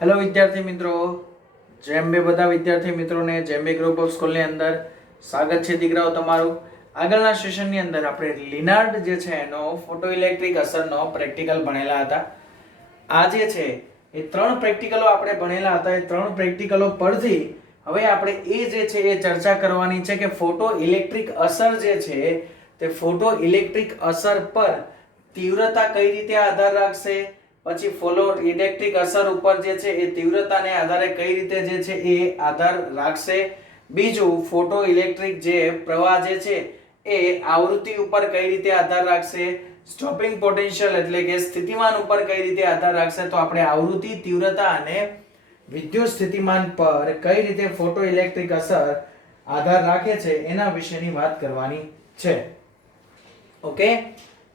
Hello વિદ્યાર્થી મિત્રો, જેમ બે બધા વિદ્યાર્થી મિત્રોને જેમ બે ગ્રુપ ઓફ સ્કૂલની અંદર સ્વાગત છે દીકરાઓ તમારું. આગળના સેશનની અંદર આપણે લિનાર્ડ જે છે એનો ફોટો ઇલેક્ટ્રિક અસરનો પ્રેક્ટિકલ ભણેલા હતા. આ જે છે એ ત્રણ પ્રેક્ટિકલો આપણે ભણેલા હતા. એ ત્રણ પ્રેક્ટિકલો પરથી હવે આપણે એ જે છે એ ચર્ચા કરવાની છે કે ફોટો ઇલેક્ટ્રિક અસર જે છે તે ફોટો ઇલેક્ટ્રિક અસર પર તીવ્રતા કઈ રીતે આધાર રાખશે, પછી ફોટો ઇલેક્ટ્રિક અસર ઉપર જે છે એ તીવ્રતાને આધારે કઈ રીતે જે છે એ આધાર રાખશે. બીજું, ફોટો ઇલેક્ટ્રિક જે પ્રવાહ જે છે એ આવૃત્તિ ઉપર કઈ રીતે આધાર રાખશે, સ્ટોપિંગ પોટેન્શિયલ એટલે કે સ્થિતિમાન ઉપર કઈ રીતે આધાર રાખશે. તો આપણે આવૃત્તિ, તીવ્રતા અને વિદ્યુત સ્થિતિમાન પર કઈ રીતે ફોટો ઇલેક્ટ્રિક અસર આધાર રાખે છે એના વિશેની વાત કરવાની છે. ઓકે,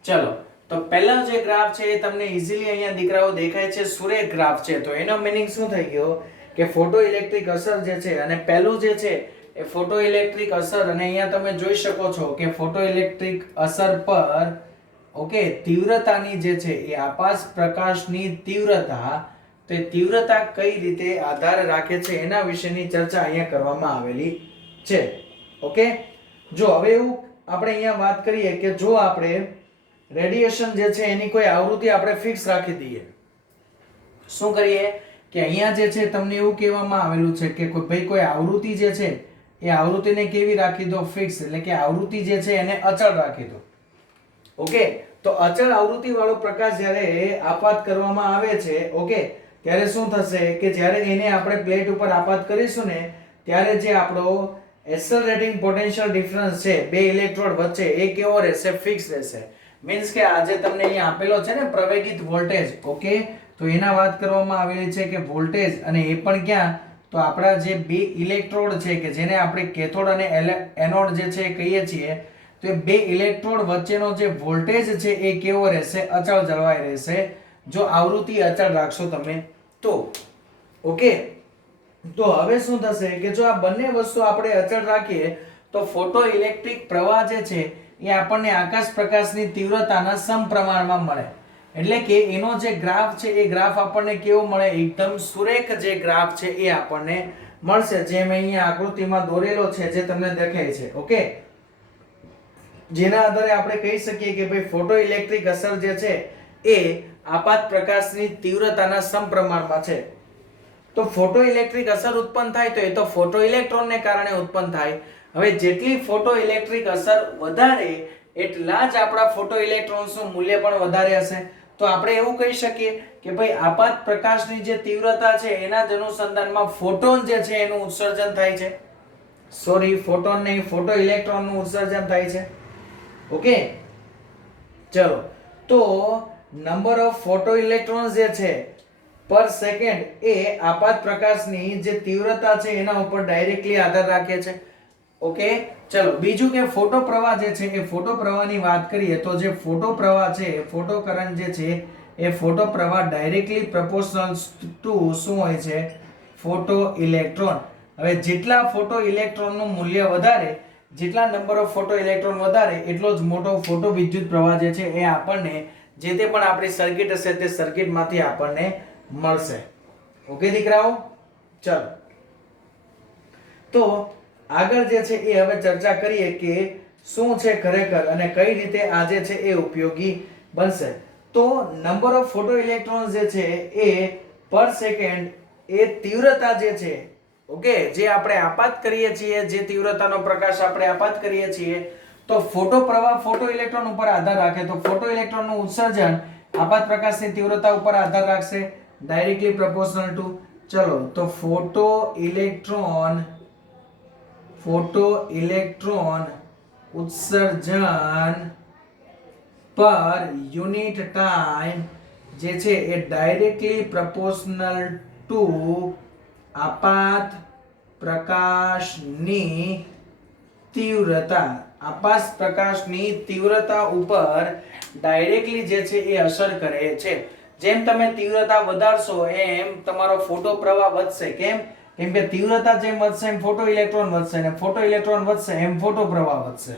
ચલો. તો પહેલો જે ગ્રાફ છે એ તમને ઈઝીલી અહીંયા દીકરાઓ દેખાય છે, સુરેખ ગ્રાફ છે. તો એનો મીનિંગ શું થઈ ગયો કે ફોટો ઇલેક્ટ્રિક અસર જે છે અને પહેલું જે છે એ ફોટો ઇલેક્ટ્રિક અસર, અને અહીંયા તમે જોઈ શકો છો કે ફોટો ઇલેક્ટ્રિક અસર પર ઓકે તીવ્રતાની જે છે એ આપાત પ્રકાશની તીવ્રતા, તે તીવ્રતા કઈ રીતે આધાર રાખે છે એના વિશેની ચર્ચા અહીંયા કરવામાં આવેલી છે. ઓકે, જો હવે એવું આપણે અહીંયા વાત કરીએ કે જો આપણે રેડિયેશન જે છે એની કોઈ આવૃત્તિ આપણે ફિક્સ રાખી દઈએ. શું કરીએ કે અહીંયા જે છે તમને એવું કહેવામાં આવેલું છે કે ભાઈ કોઈ આવૃત્તિ જે છે એ આવૃત્તિને કેવી રાખી દો, ફિક્સ, એટલે કે આવૃત્તિ જે છે એને અચળ રાખી દો. ઓકે, તો અચળ આવૃત્તિ વાળો પ્રકાશ જ્યારે આપાત કરવામાં આવે છે, ઓકે, ત્યારે શું થશે કે જ્યારે એને આપણે પ્લેટ ઉપર આપાત કરીશું ને ત્યારે જે આપણો એક્સલરેટિંગ પોટેન્શિયલ ડિફરન્સ છે બે ઇલેક્ટ્રોડ વચ્ચે એ કેવો રહેશે, ફિક્સ રહેશે. મીન્સ કે આજે તમને અહીં આપેલો છે ને પ્રવેગિત વોલ્ટેજ, ઓકે, તો એના વાત કરવામાં આવેલી છે કે વોલ્ટેજ, અને એ પણ ક્યાં, તો આપણા જે બે ઇલેક્ટ્રોડ છે કે જેને આપણે કેથોડ અને એનોડ જે છે કહીએ છીએ, તો એ બે ઇલેક્ટ્રોડ વચ્ચેનો જે વોલ્ટેજ છે એ કેવો રહેશે, અચળ જળવાઈ રહેશે જો આવૃત્તિ અચળ રાખશો તમે તો. ઓકે, તો હવે શું થશે કે જો આ બંને વસ્તુ આપણે અચળ રાખીએ તો ફોટો ઇલેક્ટ્રિક પ્રવાહ જે છે એ આપણને આકાશ પ્રકાશની તીવ્રતાના સમપ્રમાણમાં મળે. એટલે કે એનો જે ગ્રાફ છે એ ગ્રાફ આપણને કેવો મળે, એકદમ સુરેખ જે ગ્રાફ છે એ આપણને મળશે, જેમ અહીંયા આકૃતિમાં દોરેલો છે જે તમને દેખાય છે. ઓકે, જેના આધારે આપણે કહી શકીએ કે ભાઈ ફોટો ઇલેક્ટ્રિક અસર જે છે એ આપાત પ્રકાશની તીવ્રતાના સમપ્રમાણમાં છે. તો ફોટો ઇલેક્ટ્રિક અસર ઉત્પન્ન થાય તો એ તો ફોટો ઇલેક્ટ્રોનને કારણે ઉત્પન્ન થાય. હવે જેટલી ફોટો ઇલેક્ટ્રિક અસર વધારે એટલા જ આપણા ફોટો ઇલેક્ટ્રોન્સનું મૂલ્ય પણ વધારે હશે. તો આપણે એવું કહી શકીએ કે ભાઈ આપાત પ્રકાશની જે તીવ્રતા છે એના જ અનુસંધાનમાં ફોટોન જે છે એનું ઉત્સર્જન થાય છે. સોરી, ફોટોન નહીં, ફોટો ઇલેક્ટ્રોનનું ઉત્સર્જન થાય છે. ઓકે, ચલો. તો નંબર ઓફ ફોટો ઇલેક્ટ્રોન્સ જે છે પર સેકન્ડ એ આપાત પ્રકાશની જે તીવ્રતા છે એના ઉપર ડાયરેક્ટલી આધાર રાખે છે. ઓકે, ચલો. બીજું કે ફોટો પ્રવાહ જે છે એ ફોટો પ્રવાહની વાત કરીએ તો જે ફોટો પ્રવાહ છે, ફોટો કરંટ જે છે એ ફોટો પ્રવાહ ડાયરેક્ટલી પ્રોપોર્શનલ ટુ શું હોય છે, ફોટો ઇલેક્ટ્રોન. હવે જેટલા ફોટો ઇલેક્ટ્રોનનું મૂલ્ય વધારે, જેટલા નંબર ઓફ ફોટો ઇલેક્ટ્રોન વધારે એટલો જ મોટો ફોટો વિદ્યુત પ્રવાહ જે છે એ આપણને જે તે પણ આપણી સર્કિટ હશે તે સર્કિટમાંથી આપણને મળશે. ઓકે દીકરાઓ, ચલો. તો આગળ જે છે એ હવે ચર્ચા કરીએ કે શું છે ખરેખર અને કઈ રીતે આ જે છે એ ઉપયોગી બનશે. તો નંબર ઓફ ફોટો ઇલેક્ટ્રોન્સ જે છે એ પર સેકન્ડ એ તીવ્રતા જે છે, ઓકે, જે આપણે આપાત કરીએ છીએ, જે તીવ્રતાનો પ્રકાશ આપણે આપાત કરીએ છીએ, તો ફોટો પ્રવાહ ફોટો ઇલેક્ટ્રોન ઉપર આધાર રાખે તો ફોટો ઇલેક્ટ્રોનનું ઉત્સર્જન આપાત પ્રકાશની તીવ્રતા ઉપર આધાર રાખશે, ડાયરેક્ટલી પ્રોપોર્શનલ ટુ. ચલો, તો ફોટો ઇલેક્ટ્રોન ઉત્સર્જન પર યુનિટ ટાઈમ જે છે એ ડાયરેક્ટલી પ્રોપોર્શનલ ટુ આપાત પ્રકાશની તીવ્રતા. આપાત પ્રકાશની તીવ્રતા ઉપર ડાયરેક્ટલી જે છે એ અસર કરે છે. જેમ તમે તીવ્રતા વધારશો એમ તમારો ફોટો પ્રવાહ વધશે. કેમ? કેમ કે તીવ્રતા જેમ વધશે એમ ફોટો ઇલેક્ટ્રોન વધશે, અને ફોટો ઇલેક્ટ્રોન વધશે એમ ફોટો પ્રવાહ વધશે.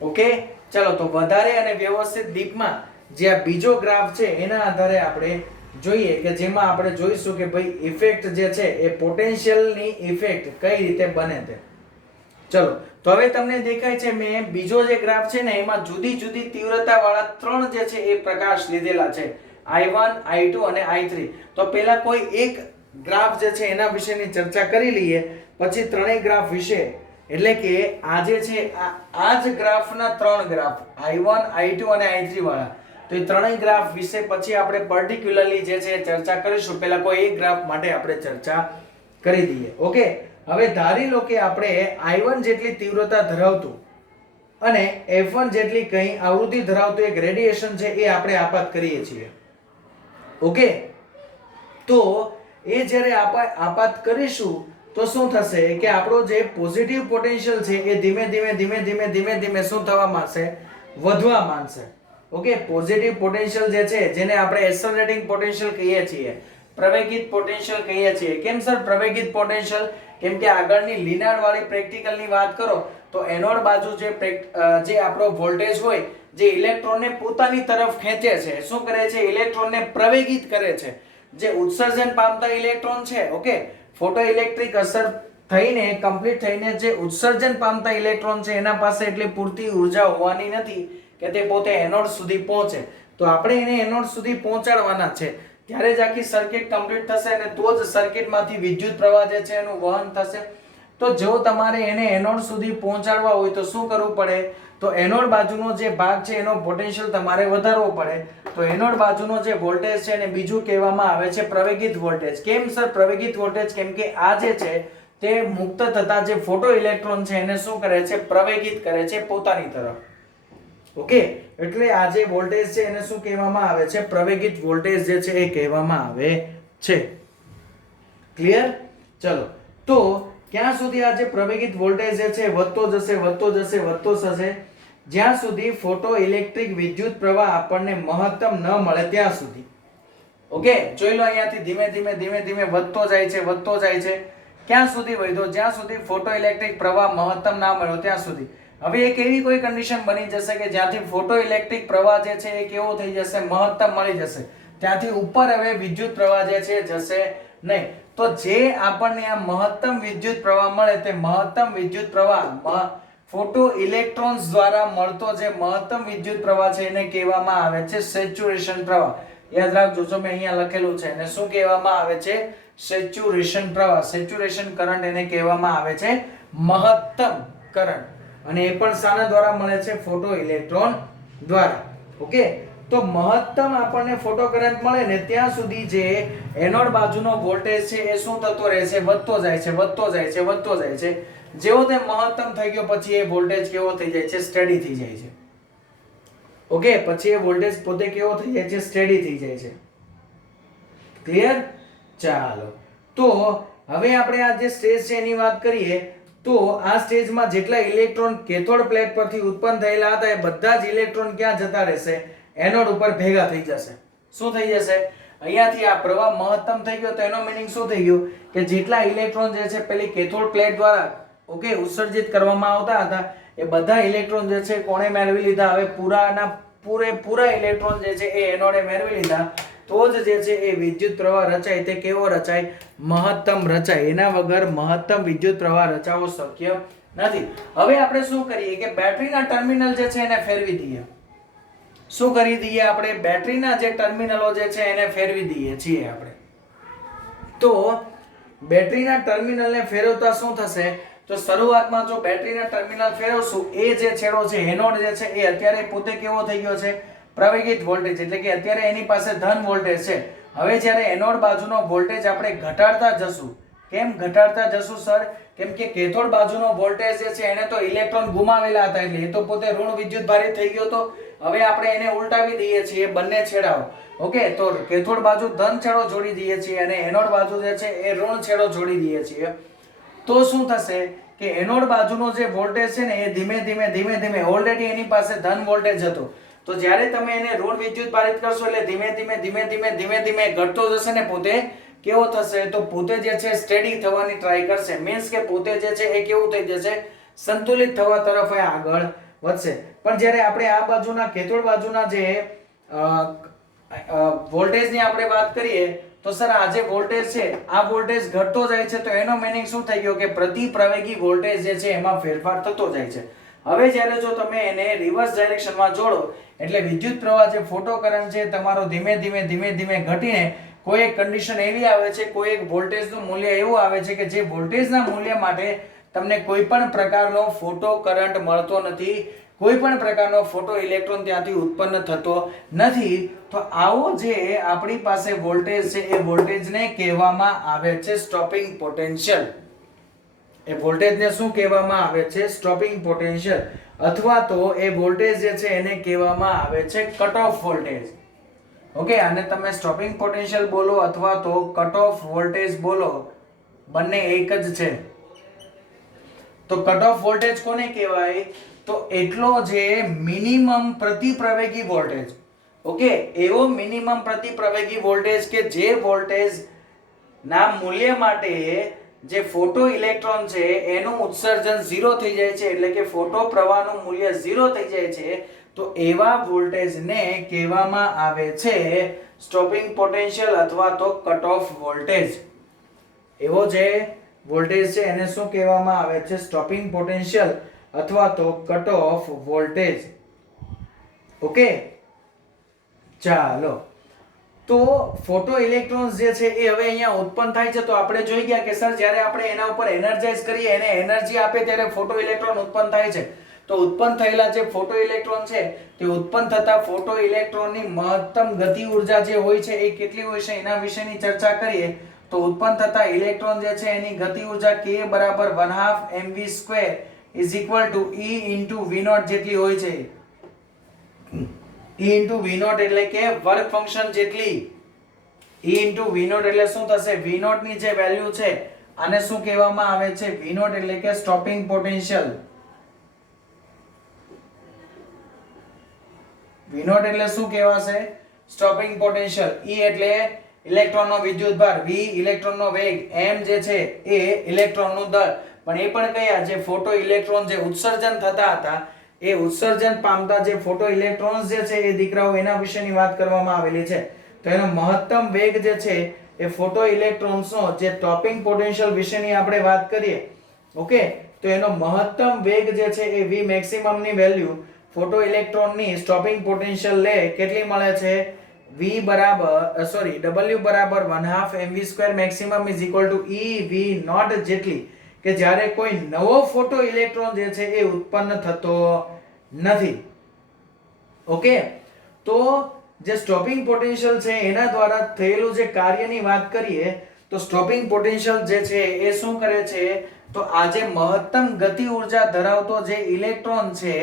ઓકે, ચલો. તો વધારે અને વ્યવસ્થિત દીપમાં જે આ બીજો ગ્રાફ છે એના આધારે આપણે જોઈએ કે જેમાં આપણે જોઈશું કે ભાઈ ઇફેક્ટ જે છે એ પોટેન્શિયલની ઇફેક્ટ કઈ રીતે બને તે. ચલો તો હવે તમને દેખાય છે મેં બીજો જે ગ્રાફ છે ને એમાં જુદી જુદી તીવ્રતા વાળા ત્રણ જે છે એ પ્રકાશ લીધેલા છે, I1 I2 અને I3. તો પહેલા કોઈ એક ગ્રાફ જે છે એના વિશેની ચર્ચા કરી લઈએ, પછી ત્રણેય ગ્રાફ વિશે, એટલે કે આ જે છે આ જ ગ્રાફના ત્રણ ગ્રાફ I1 I2 અને I3 વાળા, તો એ ત્રણેય ગ્રાફ વિશે પછી આપણે પર્ટિક્યુલરલી જે છે ચર્ચા કરીશું. પહેલા કોઈ એક ગ્રાફ માટે આપણે ચર્ચા કરી દઈએ. ઓકે, હવે ધારી લો કે આપણે I1 જેટલી તીવ્રતા ધરાવતું અને F1 જેટલી કંઈ આવૃત્તિ ધરાવતું એક રેડિયેશન છે એ આપણે આપાત કરીએ છીએ. ઓકે, તો એ જ્યારે આપાત કરીશું તો શું થશે કે આપણો જે પોઝિટિવ પોટેન્શિયલ છે એ ધીમે ધીમે શું થવા માંડશે? વધવા માંડશે. ઓકે, પોઝિટિવ પોટેન્શિયલ જે છે જેને આપણે એક્સલરેટિંગ પોટેન્શિયલ કહીએ છીએ, પ્રવેગિત પોટેન્શિયલ કહીએ છીએ. કેમ સર પ્રવેગિત પોટેન્શિયલ? કેમ કે આગળની લિનાર વાળી પ્રેક્ટિકલની વાત કરો તો એનોડ બાજુ જે આપણો વોલ્ટેજ હોય જે ઇલેક્ટ્રોનને પોતાની તરફ ખેંચે છે, શું કરે છે? ઇલેક્ટ્રોનને પ્રવેગિત કરે છે. જે ઉત્સર્જન પામતા ઇલેક્ટ્રોન છે, ઓકે, ફોટોઇલેક્ટ્રિક અસર થઈને કમ્પ્લીટ થઈને જે ઉત્સર્જન પામતા ઇલેક્ટ્રોન છે એના પાસે એટલી પૂરતી ઉર્જા હોવાની નથી કે તે પોતે એનોડ સુધી પહોંચે. તો આપણે એને એનોડ સુધી પહોંચાડવાના છે, ત્યારે જ આખી સર્કિટ કમ્પ્લીટ થશે અને તો જ સર્કિટમાંથી વિદ્યુત પ્રવાહ જે છે એનું વહન થશે. તો જો તમારે એને એનોડ સુધી પહોંચાડવા હોય તો શું કરવું પડે? તો એનોડ બાજુનો જે ભાગ છે એનો પોટેન્શિયલ તમારે વધારવો પડે. તો એનોડ બાજુનો જે વોલ્ટેજ છે એને બીજું કહેવામાં આવે છે પ્રવેગિત વોલ્ટેજ. કેમ સર પ્રવેગિત વોલ્ટેજ? કેમ કે આ જે છે તે મુક્ત થતા જે ફોટો ઇલેક્ટ્રોન છે એને શું કરે છે? પ્રવેગિત કરે છે પોતાની તરફ. ઓકે, એટલે આ જે વોલ્ટેજ છે એને શું કહેવામાં આવે છે? પ્રવેગિત વોલ્ટેજ જે છે એ કહેવામાં આવે છે. ક્લિયર? ચલો, તો ક્યાં સુધી આ જે પ્રવેગિત વોલ્ટેજ જે છે વધતો જશે જ્યાં સુધી ફોટો ઇલેક્ટ્રિક વિદ્યુત પ્રવાહ આપણને મહત્તમ ન મળે ત્યાં સુધી. ઓકે, જોઈ લો અહીંયાથી ધીમે ધીમે વધતો જાય છે. ક્યાં સુધી વધ્યો? જ્યાં સુધી ફોટો ઇલેક્ટ્રિક પ્રવાહ મહત્તમ ના મળ્યો ત્યાં સુધી. હવે એક એવી કોઈ કન્ડિશન બની જશે કે જ્યાંથી ફોટો ઇલેક્ટ્રિક પ્રવાહ જે છે એ કેવો થઈ જશે? મહત્તમ મળી જશે. ત્યાંથી ઉપર હવે વિદ્યુત પ્રવાહ જે છે જશે નહીં. તો જે આપણને આ મહત્તમ વિદ્યુત પ્રવાહ મળે તે મહત્તમ વિદ્યુત પ્રવાહ ફોટો ઇલેક્ટ્રોન્સ દ્વારા મળતો જે મહત્તમ વિદ્યુત પ્રવાહ છે એને કહેવામાં આવે છે સેચ્યુરેશન પ્રવાહ. યાદ રાખજો, જો મેં અહીંયા લખેલું છે એને શું કહેવામાં આવે છે? સેચ્યુરેશન પ્રવાહ. સેચ્યુરેશન કરંટ એને કહેવામાં આવે છે મહત્તમ કરંટ. અને એ પણ શાના દ્વારા મળે છે? ફોટો ઇલેક્ટ્રોન દ્વારા. ઓકે, તો મહત્તમ આપણને ફોટો કરંટ મળે ને ત્યાં સુધી જે એનોડ બાજુનો વોલ્ટેજ છે એ શું થતો રહે છે? વધતો જાય છે. જેવો તે મહત્તમ થઈ ગયો પછી એ વોલ્ટેજ કેવો થઈ જાય છે? સ્ટેડી થઈ જાય છે. ઓકે, પછી એ વોલ્ટેજ પોતે કેવો થઈ જાય છે? સ્ટેડી થઈ જાય છે. ક્લિયર? ચાલો, તો હવે આપણે આ જે સ્ટેજ છે એની વાત કરીએ તો આ સ્ટેજમાં જેટલા ઇલેક્ટ્રોન કેથોડ પ્લેટ પરથી ઉત્પન્ન થયેલા હતા એ બધા જ ઇલેક્ટ્રોન ક્યાં જતા રહેશે? એનોડ ઉપર ભેગા થઈ જશે. શું થઈ જશે? અહીંયાથી આ પ્રવાહ મહત્તમ થઈ ગયો તો એનો મીનિંગ શું થઈ ગયું કે જેટલા ઇલેક્ટ્રોન જે છે પેલી કેથોડ પ્લેટ દ્વારા ઓકે ઉત્સર્જિત કરવામાં આવતા હતા એ બધા ઇલેક્ટ્રોન જે છે કોણે મેળવી લીધા? હવે પૂરેપૂરા ઇલેક્ટ્રોન જે છે એ એનોડે મેળવી લીધા. તો જ જે છે એ વિદ્યુત પ્રવાહ રચાય. તે કેવો રચાય? મહત્તમ રચાય. એના વગર મહત્તમ વિદ્યુત પ્રવાહ રચાવો શક્ય નથી. હવે આપણે શું કરીએ કે બેટરીના ટર્મિનલ જે છે એને ફેરવી દઈએ. શું કરી દઈએ આપણે? બેટરીના જે ટર્મિનલો જે છે એને ફેરવી દઈએ છીએ આપણે. તો બેટરીના ટર્મિનલને ફેરવતા શું થશે? તો શરૂઆતમાં જો બેટરીના ટર્મિનલ ફેરવશું એ જે છેડો છે એનોડ જે છે એ અત્યારે પોતે કેવો થઈ ગયો છે? પ્રવેગિત વોલ્ટેજ, એટલે કે અત્યારે એની પાસે ધન વોલ્ટેજ છે. હવે જ્યારે એનોડ બાજુનો વોલ્ટેજ આપણે ઘટાડતા જશું. કેમ ઘટાડતા જશું સર? કેમ કે કેથોડ બાજુનો વોલ્ટેજ જે છે એને તો ઇલેક્ટ્રોન ગુમાવેલા હતા એટલે એ તો પોતે ઋણ વિદ્યુત ભારિત થઈ ગયો તો. હવે આપણે એને ઉલટાવી દઈએ છીએ બંને છેડાઓ. ઓકે, તો કેથોડ બાજુ ધન છેડો જોડી દઈએ છીએ અને એનોડ બાજુ જે છે એ ઋણ છેડો જોડી દઈએ છીએ. તો શું થશે કે એનોડ બાજુનો જે વોલ્ટેજ છે ને એ ધીમે ધીમે ઓલરેડી એની પાસે ધન વોલ્ટેજ હતો. તો જ્યારે તમે એને ઋણ વિદ્યુત ભારિત કરશો એટલે ધીમે ધીમે ઘટતો જશે ને પોતે કેવો થશે? તો પોતે જે છે સ્ટેડી થવાની ટ્રાય કરશે. મીન્સ કે પોતે જે છે એ કેવું થઈ જશે? સંતુલિત થવા તરફ આગળ વધશે. પણ જ્યારે આપણે આ બાજુના કેથોડ બાજુના જે વોલ્ટેજની આપણે વાત કરીએ તો સર આ જે વોલ્ટેજ છે આ વોલ્ટેજ ઘટતો જાય છે, તો એનો મીનિંગ શું થઈ ગયો કે પ્રતિ પ્રવેગી વોલ્ટેજ જે છે એમાં ફેરફાર થતો જાય છે. હવે જ્યારે જો તમે એને રિવર્સ ડાયરેક્શનમાં જોડો એટલે વિદ્યુત પ્રવાહ જે ફોટો કરંટ છે તમારો ધીમે ધીમે ઘટીને કોઈ એક કન્ડિશન એવી આવે છે, કોઈ એક વોલ્ટેજનું મૂલ્ય એવું આવે છે કે જે વોલ્ટેજના મૂલ્ય માટે તમને કોઈ પણ પ્રકારનો ફોટો કરંટ મળતો નથી, કોઈ પણ પ્રકારનો ફોટો ઇલેક્ટ્રોન ત્યાંથી ઉત્પન્ન થતો નથી. તો આવો જે આપણી પાસે વોલ્ટેજ છે એ વોલ્ટેજને કહેવામાં આવે છે સ્ટોપિંગ પોટેન્શિયલ. એ વોલ્ટેજને શું કહેવામાં આવે છે? Stopping potential. અથવા તો એ વોલ્ટેજ જે છે એને કહેવામાં આવે છે કટ ઓફ વોલ્ટેજ. ઓકે, આને તમે સ્ટોપિંગ પોટેન્શિયલ બોલો અથવા તો કટ ઓફ વોલ્ટેજ બોલો, બંને એક જ છે. તો કટ ઓફ વોલ્ટેજ કોને કહેવાય? તો એટલો જે મિનિમમ પ્રતિ પ્રવેગી વોલ્ટેજ. ઓકે, એવો મિનિમમ પ્રતિ પ્રવેગી વોલ્ટેજ કે જે વોલ્ટેજ ના મૂલ્ય માટે જે ફોટો ઇલેક્ટ્રોન છે એનું ઉત્સર્જન 0 થઈ જાય છે, એટલે કે ફોટો પ્રવાહનું મૂલ્ય 0 થઈ જાય છે. તો એવા વોલ્ટેજને કહેવામાં આવે છે સ્ટોપિંગ પોટેન્શિયલ અથવા તો કટ ઓફ વોલ્ટેજ. એવો જે વોલ્ટેજ છે એને શું કહેવામાં આવે છે? સ્ટોપિંગ પોટેન્શિયલ અથવા તો કટ ઓફ વોલ્ટેજ. ઓકે, ચાલો. તો ફોટો ઇલેક્ટ્રોન્સ જે છે એ હવે અહીંયા ઉત્પન્ન થાય છે, તો આપણે જોઈ ગયા કે સર જ્યારે આપણે એના ઉપર એનર્જાઇઝ કરીએ, એને એનર્જી આપે ત્યારે ફોટો ઇલેક્ટ્રોન ઉત્પન્ન થાય છે. તો ઉત્પન્ન થયેલા જે ફોટો ઇલેક્ટ્રોન છે તે ઉત્પન્ન થતા ફોટો ઇલેક્ટ્રોનની મહત્તમ ગતિ ઉર્જા જે હોય છે એ કેટલી હોય છે એના વિશેની ચર્ચા કરીએ. તો ઉત્પન્ન થતા ઇલેક્ટ્રોન જે છે એની ગતિ ઉર્જા k બરાબર 1/2 mv² is equal to E into v0 જેટલી હોય છે. E ઇન્ટુ v0 એટલે કે વર્ક ફંક્શન જેટલી. E ઇન્ટુ v0 એટલે શું થશે? v0 ની જે વેલ્યુ છે આને શું કહેવામાં આવે છે? v0 એટલે કે સ્ટોપિંગ પોટેન્શિયલ. v0 એટલે શું કહેવાશે? Stopping potential. E એટલે ઇલેક્ટ્રોનનો વિદ્યુતભાર, v ઇલેક્ટ્રોનનો વેગ, m જે છે એ ઇલેક્ટ્રોનનું દળ. પણ એ પણ કયા? જે ફોટો ઇલેક્ટ્રોન જે ઉત્સર્જન થતા હતા એ ઉત્સર્જન પામતા જે ફોટો ઇલેક્ટ્રોન્સ જે છે એ દીકરાઓ એના વિશેની વાત કરવામાં આવેલી છે. તો એનો મહત્તમ વેગ જે છે એ ફોટો ઇલેક્ટ્રોન્સનો જે સ્ટોપિંગ પોટેન્શિયલ વિશેની આપણે વાત કરીએ. ઓકે, તો એનો મહત્તમ વેગ જે છે એ v મેક્સિમમ ની વેલ્યુ ફોટો ઇલેક્ટ્રોનની સ્ટોપિંગ પોટેન્શિયલ લે કેટલી મળે છે? w બરાબર 1/2 mv² maximum is equal to ev0 જેટલી, કે જ્યારે કોઈ નવો ફોટો ઇલેક્ટ્રોન જે છે એ ઉત્પન્ન થતો નથી. ઓકે, તો જે સ્ટોપિંગ પોટેન્શિયલ છે એના દ્વારા થયેલું જે કાર્યની વાત કરીએ તો સ્ટોપિંગ પોટેન્શિયલ જે છે એ શું કરે છે? તો આ જે મહત્તમ ગતિ ઉર્જા ધરાવતો જે ઇલેક્ટ્રોન છે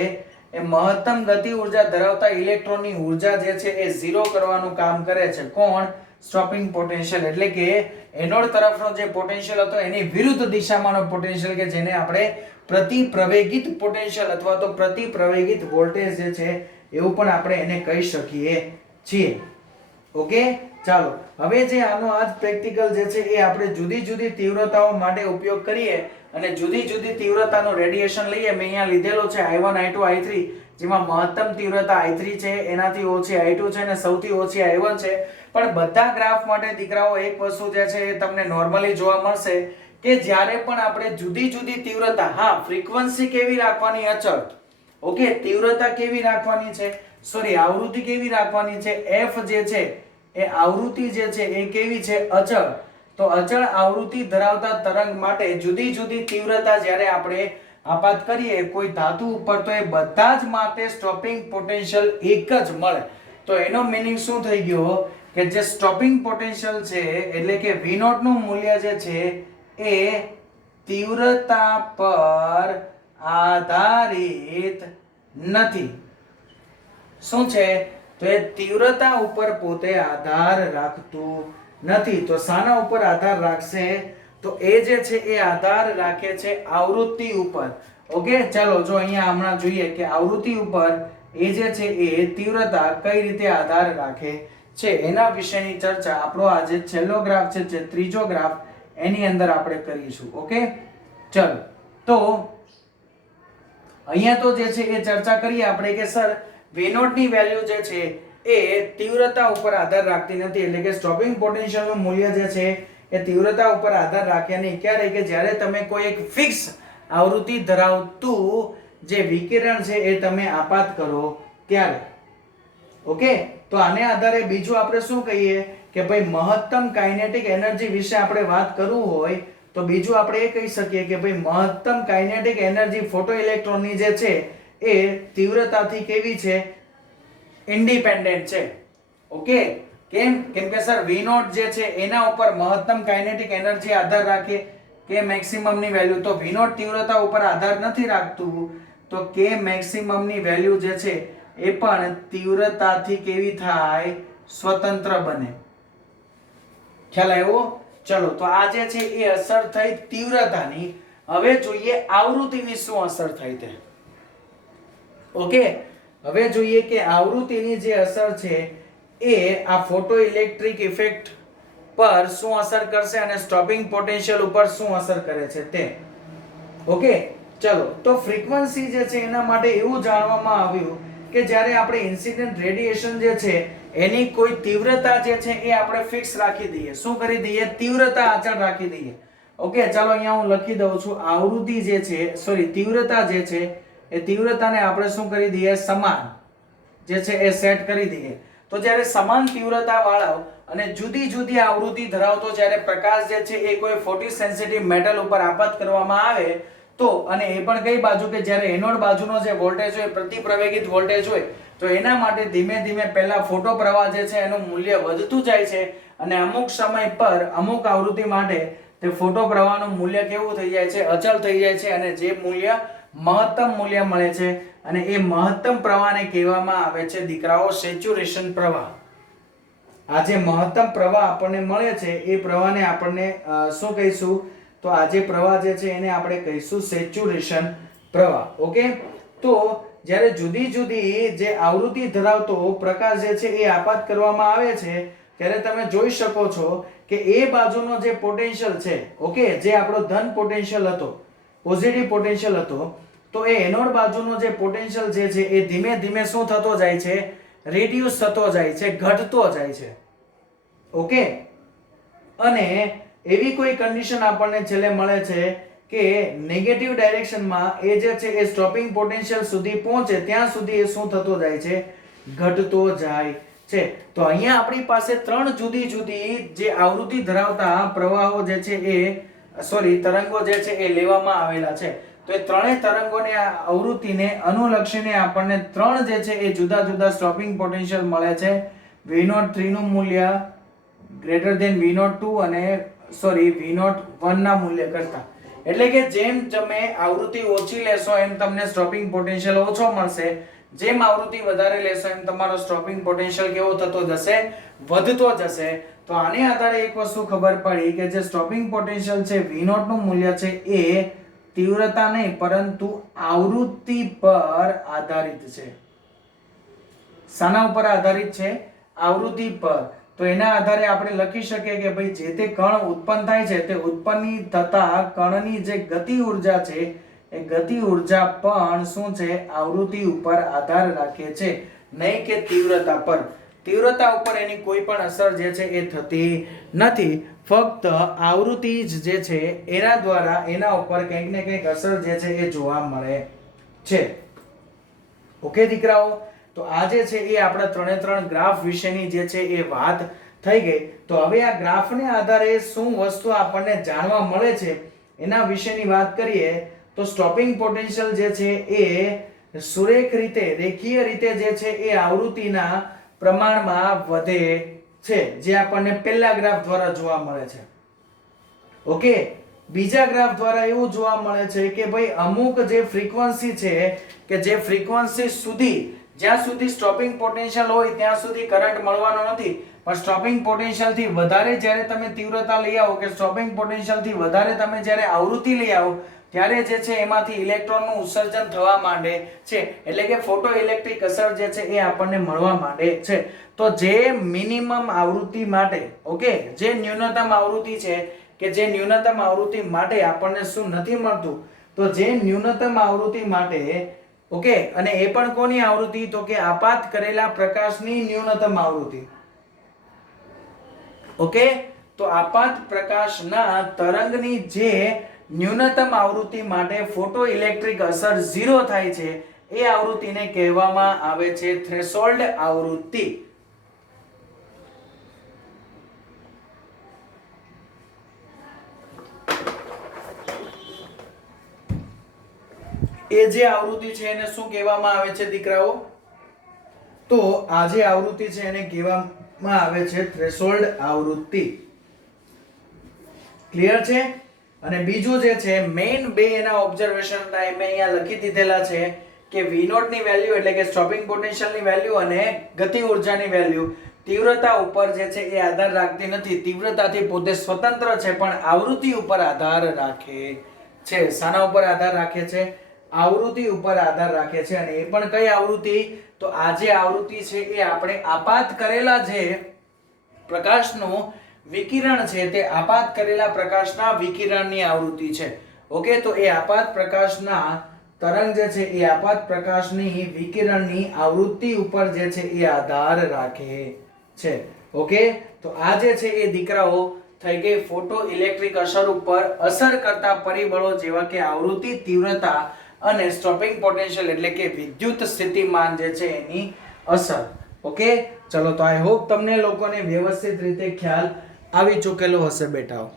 એ મહત્તમ ગતિ ઉર્જા ધરાવતા ઇલેક્ટ્રોનની ઉર્જા જે છે એ 0 કરવાનું કામ કરે છે. કોણ? Stopping potential. એટલે કે એનોડ તરફનો જે પોટેન્શિયલ હતો એની વિરુદ્ધ દિશામાંનો પોટેન્શિયલ, કે જેને આપણે પ્રતિ પ્રવેગિત પોટેન્શિયલ અથવા તો પ્રતિ પ્રવેગિત વોલ્ટેજ જે છે એવું પણ આપણે એને કહી શકીએ છીએ. ઓકે, ચાલો. હવે જે આનો આ પ્રેક્ટિકલ જે છે એ આપણે જુદી જુદી તીવ્રતાઓ માટે ઉપયોગ કરીએ અને જુદી જુદી તીવ્રતાનું રેડિયેશન લઈએ. મેં અહીંયા લીધેલો છે I1 I2 I3, જેમાં મહત્તમ તીવ્રતા I3 છે, એનાથી ઓછી I2 છે અને સૌથી ઓછી I1 છે. પણ બધા ગ્રાફ માટે દીકરાઓ એક વસ્તુ જે છે એ તમને નોર્મલી જોવા મળશે કે જ્યારે પણ આપણે જુદી જુદી તીવ્રતા, હા ફ્રીક્વન્સી કેવી રાખવાની? અચળ. ઓકે, તીવ્રતા કેવી રાખવાની છે? સોરી, આવૃત્તિ કેવી રાખવાની છે? f જે છે એ આવૃત્તિ જે છે એ કેવી છે? અચળ. તો અચળ આવૃત્તિ ધરાવતા તરંગ માટે જુદી જુદી તીવ્રતા જ્યારે આપણે આપાત કરીએ કોઈ ધાતુ ઉપર તો એ બધા જ માટે સ્ટોપિંગ પોટેન્શિયલ એક જ મળે. તો એનો મીનિંગ શું થઈ ગયો કે જે સ્ટોપિંગ પોટેન્શિયલ છે એટલે કે v0 નું મૂલ્ય જે છે એ તીવ્રતા પર આધારિત નથી. શું છે? તો એ તીવ્રતા ઉપર પોતે આધાર રાખતું નથી. તો શાના ઉપર આધાર રાખશે? તો એ જે છે એ આધાર રાખે છે આવૃત્તિ ઉપર. ઓકે, ચાલો જો અહીંયા હમણાં જોઈએ કે આવૃત્તિ ઉપર એ જે છે એ તીવ્રતા કઈ રીતે આધાર રાખે છે એના વિશેની ચર્ચા આપણો આજે છેલ્લો ગ્રાફ છે, જે ત્રીજો ગ્રાફ, એની અંદર આપણે કરીશું. ઓકે, ચાલો. તો અહીંયા તો જે છે એ ચર્ચા કરીએ આપણે કે સર v0 ની વેલ્યુ જે છે એ તીવ્રતા ઉપર આધાર રાખતી નથી, એટલે કે સ્ટોપિંગ પોટેન્શિયલ નું મૂલ્ય જે છે એ તીવ્રતા ઉપર આધાર રાખે નહીં. ક્યારે? કે જ્યારે તમે કોઈ એક ફિક્સ આવૃત્તિ ધરાવતું જે વિકિરણ છે એ તમે આપાત કરો ત્યારે. ઓકે, તો આને આધારે બીજું આપણે શું કહીએ કે ભાઈ મહત્તમ કાઇનેટિક એનર્જી વિશે આપણે વાત કરવું હોય તો બીજું આપણે એ કહી શકીએ કે ભાઈ મહત્તમ કાઇનેટિક એનર્જી ફોટો ઇલેક્ટ્રોનની જે છે એ તીવ્રતાથી કેવી છે? ઇન્ડિપેન્ડન્ટ છે. ઓકે, કેમ? કેમ કે સર V0 જે છે એના ઉપર મહત્તમ કાઇનેટિક એનર્જી આધાર રાખે કે મેક્સિમમ ની વેલ્યુ. તો V0 તીવ્રતા ઉપર આધાર નથી રાખતું, તો કે મેક્સિમમ ની વેલ્યુ જે છે એ પણ તીવ્રતાથી કેવી થાય? સ્વતંત્ર બને. ખ્યાલ આવ્યો? ચલો, તો આ જે છે એ અસર થઈ તીવ્રતાની. હવે જોઈએ આવૃત્તિની શું અસર થઈ તે. ઓકે, હવે જોઈએ કે આવૃત્તિની જે અસર છે એ આ ફોટો ઇલેક્ટ્રિક ઇફેક્ટ પર શું અસર કરશે અને સ્ટોપિંગ પોટેન્શિયલ ઉપર શું અસર કરે છે તે. ઓકે, ચલો, તો ફ્રીક્વન્સી જે છે એના માટે એવું જાણવામાં આવ્યું કે જ્યારે આપણે ઇન્સિડન્ટ રેડિયેશન જે છે એની કોઈ તીવ્રતા જે છે એ આપણે ફિક્સ રાખી દઈએ. શું કરી દઈએ? તીવ્રતા અચળ રાખી દઈએ. ઓકે, ચાલો અહીંયા હું લખી દઉં છું. આવૃત્તિ જે છે, સોરી, તીવ્રતા જે છે એ તીવ્રતાને આપણે શું કરી દઈએ? સમાન જે છે એ સેટ કરી દઈએ. તો જ્યારે સમાન તીવ્રતા વાળો અને જુદી જુદી આવૃત્તિ ધરાવતો જ્યારે પ્રકાશ જે છે એ કોઈ ફોટો સેન્સિટિવ મેટલ ઉપર આપાત કરવામાં આવે તો, અને એ પણ કઈ બાજુ કે જ્યારે એનોડ બાજુનો જે વોલ્ટેજ હોય પ્રતિપ્રવેગિત વોલ્ટેજ હોય, તો એના માટે ધીમે ધીમે પહેલા ફોટો પ્રવાહ જે છે એનું મૂલ્ય વધતું જાય છે અને અમુક સમય પર અમુક આવૃત્તિ માટે તે ફોટો પ્રવાહનું મૂલ્ય કેવું થઈ જાય છે? અચળ થઈ જાય છે, અને જે મૂલ્ય મહત્તમ મૂલ્ય મળે છે અને એ મહત્તમ પ્રવાહને કહેવામાં આવે છે દીકરાઓ સેચ્યુરેશન પ્રવાહ. આ જે મહત્તમ પ્રવાહ આપણને મળે છે એ પ્રવાહને આપણને શું કહીશું? તો આ જે પ્રવાહ જે છે એને આપણે કહીશું સેચ્યુરેશન પ્રવાહ. ઓકે, તો જ્યારે જુદી જુદી જે આવૃત્તિ ધરાવતો પ્રકાશ જે છે એ આપાત કરવામાં આવે છે ત્યારે તમે જોઈ શકો છો કે એ બાજુનો જે પોટેન્શિયલ છે, ઓકે, જે આપણો ધન પોટેન્શિયલ હતો, પોઝિટિવ પોટેન્શિયલ હતો, તો એ એનોડ બાજુનો જે પોટેન્શિયલ જે છે એ ધીમે ધીમે શું થતો જાય છે? રિડ્યુસ થતો જાય છે, ઘટતો જાય છે. ઓકે, અને એવી કોઈ કન્ડિશન આપણને છેલ્લે મળે છે કે નેગેટિવ ડાયરેક્શનમાં એ જે છે એ સ્ટોપિંગ પોટેન્શિયલ સુધી પહોંચે ત્યાં સુધી એ શું થતો જાય છે? ઘટતો જાય છે. તો અહીંયા આપણી પાસે ત્રણ જુદી જુદી જે આવૃત્તિ ધરાવતા પ્રવાહો જે છે એ તરંગો જે છે એ લેવામાં આવેલા છે. તો એ ત્રણેય તરંગોની આવૃત્તિને અનુલક્ષીને આપણને ત્રણ જે છે એ જુદા જુદા સ્ટોપિંગ પોટેન્શિયલ મળે છે. V03 નું મૂલ્ય ગ્રેટર ધેન V02 અને V01 ના મૂલ્ય કરતા. એટલે કે જેમ તમે આવૃત્તિ ઓછી લેશો એમ તમને સ્ટોપિંગ પોટેન્શિયલ ઓછો મળશે, જેમ આવૃત્તિ વધારે લેશો એમ તમારો સ્ટોપિંગ પોટેન્શિયલ કેવો થતો જશે? વધતો જશે. તો આને આધારે એક વસ્તુ ખબર પડી કે જે સ્ટોપિંગ પોટેન્શિયલ છે V0 નું મૂલ્ય છે એ તીવ્રતા નહીં પરંતુ આવૃત્તિ પર આધારિત છે. શાના ઉપર આધારિત છે? આવૃત્તિ પર. તો એના આધારે આપણે લખી શકીએ કે ભાઈ જે તે કણ ઉત્પન્ન થાય છે તે ઉત્પન્ન થતા કણની જે ગતિ ઉર્જા છે એ ગતિ ઉર્જા પણ શું છે? આવૃત્તિ ઉપર આધાર રાખે છે, નહીં કે તીવ્રતા પર. તીવ્રતા ઉપર એની કોઈ પણ અસર જે છે એ થતી નથી. ફક્ત આવૃત્તિ જ જે છે એના દ્વારા એના ઉપર કંઈક ને કંઈક અસર જે છે એ જોવા મળે છે. ઓકે દીકરાઓ, તો આ જે છે એ આપણા ત્રણે ત્રણ ગ્રાફ વિશેની જે છે એ વાત થઈ ગઈ. તો હવે આ ગ્રાફને આધારે શું વસ્તુ આપણને જાણવા મળે છે એના વિશેની વાત કરીએ તો સ્ટોપિંગ પોટેન્શિયલ જે છે એ સુરેખ રીતે, રેખીય રીતે જે છે એ આવૃત્તિના પ્રમાણમાં વધે છે, જે આપણને પહેલા ગ્રાફ દ્વારા જોવા મળે છે. ઓકે, બીજા ગ્રાફ દ્વારા એવું જોવા મળે છે કે ભાઈ અમુક જે ફ્રીક્વન્સી છે કે જે ફ્રીક્વન્સી સુધી, જ્યાં સુધી સ્ટોપિંગ પોટેન્શિયલ હોય ત્યાં સુધી કરંટ મળવાનો નથી, પણ સ્ટોપિંગ પોટેન્શિયલ થી વધારે જ્યારે તમે તીવ્રતા લઈ આવો કે સ્ટોપિંગ પોટેન્શિયલ થી વધારે તમે જ્યારે આવૃત્તિ લઈ આવો ત્યારે જે છે એમાંથી ઇલેક્ટ્રોનનું ઉત્સર્જન થવા માંડે છે. એટલે કે ફોટો ઇલેક્ટ્રિક અસર જે છે એ આપણને મળવા માંડે છે. તો જે મિનિમમ આવૃત્તિ માટે, ઓકે, જે ન્યૂનતમ આવૃત્તિ છે કે જે ન્યૂનતમ આવૃત્તિ માટે આપણને શું નથી મળતું? તો જે ન્યૂનતમ આવૃત્તિ માટે ઓકે, અને એ પણ કોની આવૃત્તિ? તો કે આપાત કરેલા પ્રકાશની ન્યૂનતમ આવૃત્તિ. ઓકે, તો આપાત પ્રકાશના તરંગની જે ન્યૂનતમ આવૃત્તિ માટે ફોટો ઇલેક્ટ્રિક અસર 0 થાય છે એ આવૃત્તિને કહેવામાં આવે છે થ્રેશોલ્ડ આવૃત્તિ. એ જે આવૃત્તિ છે એને શું કહેવામાં આવે છે દીકરાઓ? તો આ જે આવૃત્તિ છે એને કહેવામાં આવે છે થ્રેશોલ્ડ આવૃત્તિ. ક્લિયર છે? અને બીજું જે છે મેઇન બે એના ઓબ્ઝર્વેશન ટાઈમ મેં અહીંયા લખી દીધેલા છે કે V0 ની વેલ્યુ એટલે કે સ્ટોપિંગ પોટેન્શિયલ ની વેલ્યુ અને ગતિ ઊર્જાની વેલ્યુ તીવ્રતા ઉપર જે છે એ આધાર રાખતી નથી. તીવ્રતાથી પોતે સ્વતંત્ર છે પણ આવૃત્તિ ઉપર આધાર રાખે છે. શાના ઉપર આધાર રાખે છે? આવૃત્તિ ઉપર આધાર રાખે છે. અને એ પણ કઈ આવૃત્તિ? તો આ જે આવૃત્તિ છે એ આપણે આપાત કરેલા જે પ્રકાશનું વિકિરણ છે તે આપાત કરેલા પ્રકાશના વિકિરણની આવૃત્તિ છે. ઓકે, તો એ આપાત પ્રકાશના તરંગ જે છે એ આપાત પ્રકાશની વિકિરણની આવૃત્તિ ઉપર જે છે એ આધાર રાખે છે. ઓકે, તો આ જે છે એ દીકરાઓ થઈ ગઈ ફોટો ઇલેક્ટ્રિક અસર ઉપર અસર કરતા પરિબળો જેવા કે આવૃત્તિ, તીવ્રતા અને સ્ટોપિંગ પોટેન્શિયલ એટલે કે વિદ્યુત સ્થિતિમાન જે છે એની અસર. ઓકે, ચલો તો આઈ હોપ તમને લોકોને વ્યવસ્થિત રીતે ખ્યાલ આવી ચૂકેલો હશે બેટાઓ.